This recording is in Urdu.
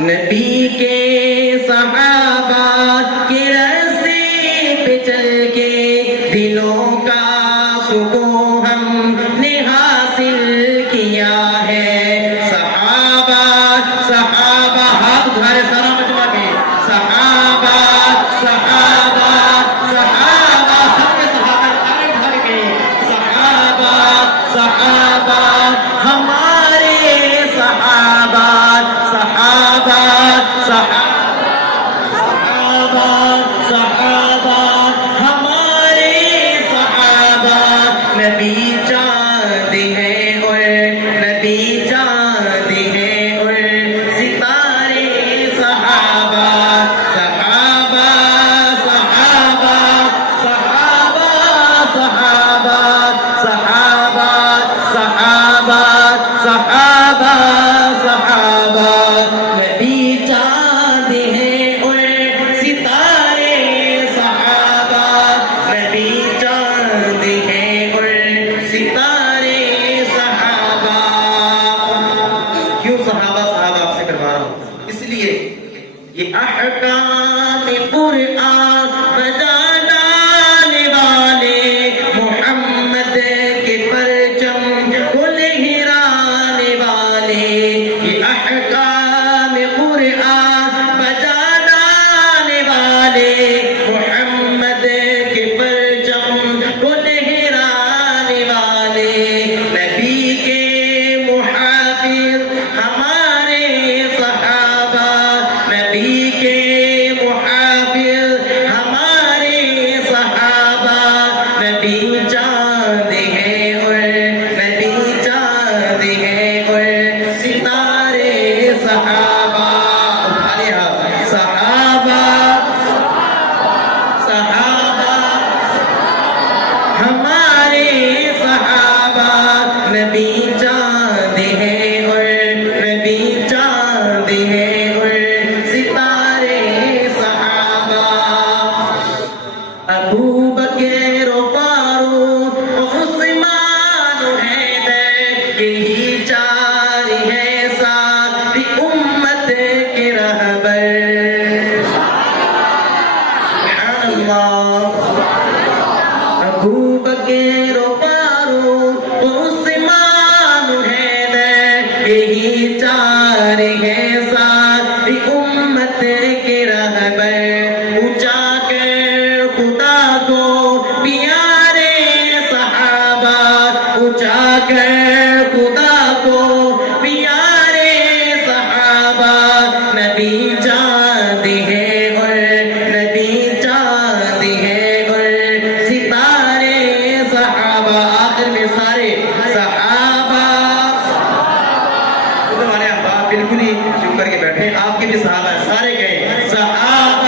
نبی کے صحابہ کے راستے پہ چل کے دلوں کا سکون ہم نے حاصل کیا ہے۔ صحابہ صحابہ ہاتھ اٹھائے سارا مجمع کے، صحابہ صحابہ صحابہ سب کے صحابہ سارے اٹھا کے، صحابہ صحابہ ہمارے صحابہ صحابہ صحابہ صحابہ ہمارے صحابہ، نبی چاند ہے اور نبی چاند ہے اور ستارے صحابہ صحابہ صحابہ صحابہ صحابہ صحابہ صحابہ صحابہ صحابہ، نبی چاند ہے اور ستارے صحابہ، نبی چاند ہے اور ستارے صحابہ۔ کیوں صحابہ صحابہ آپ سے کروا رہا ہوں؟ اس لیے یہ احکام قرآن بجانے والے محمد کے پرچم کو لہرانے والے، یہ احکام قرآن بجانے والے محمد کے پرچم کو لہرانے والے، نبی کے محافظ ہمارے صحابہ، نبی کے محافظ ہمارے صحابہ، نبی چاند ہے اور نبی چاند ہے اور ستارے صحابہ، اٹھا لیا صحابہ صحابہ ہمارے صحابہ، نبی چاند ہے اور نبی چاند ہے اور ستارے صحابہ، ابو بکر و فاروق و عثمان و حیدر، یہی چار ہے ساتھ امت کے رہبر۔ سبحان اللہ، ابو بکر و فاروق و عثمان و حیدر، یہی چار ہے ساتھ امت کے رہبر، اونچا کر خدا کو پیارے صحابہ، اونچا کر خدا کو پیارے صحابہ، نبی چاند ہے اور نبی چاند ہے اور ستارے صحابہ، آخر میں سارے صحابہ۔ تمہارے احباب بالکل ہی چپ کر کے بیٹھے، آپ کے بھی صحابہ ہیں، سارے گئے صحابہ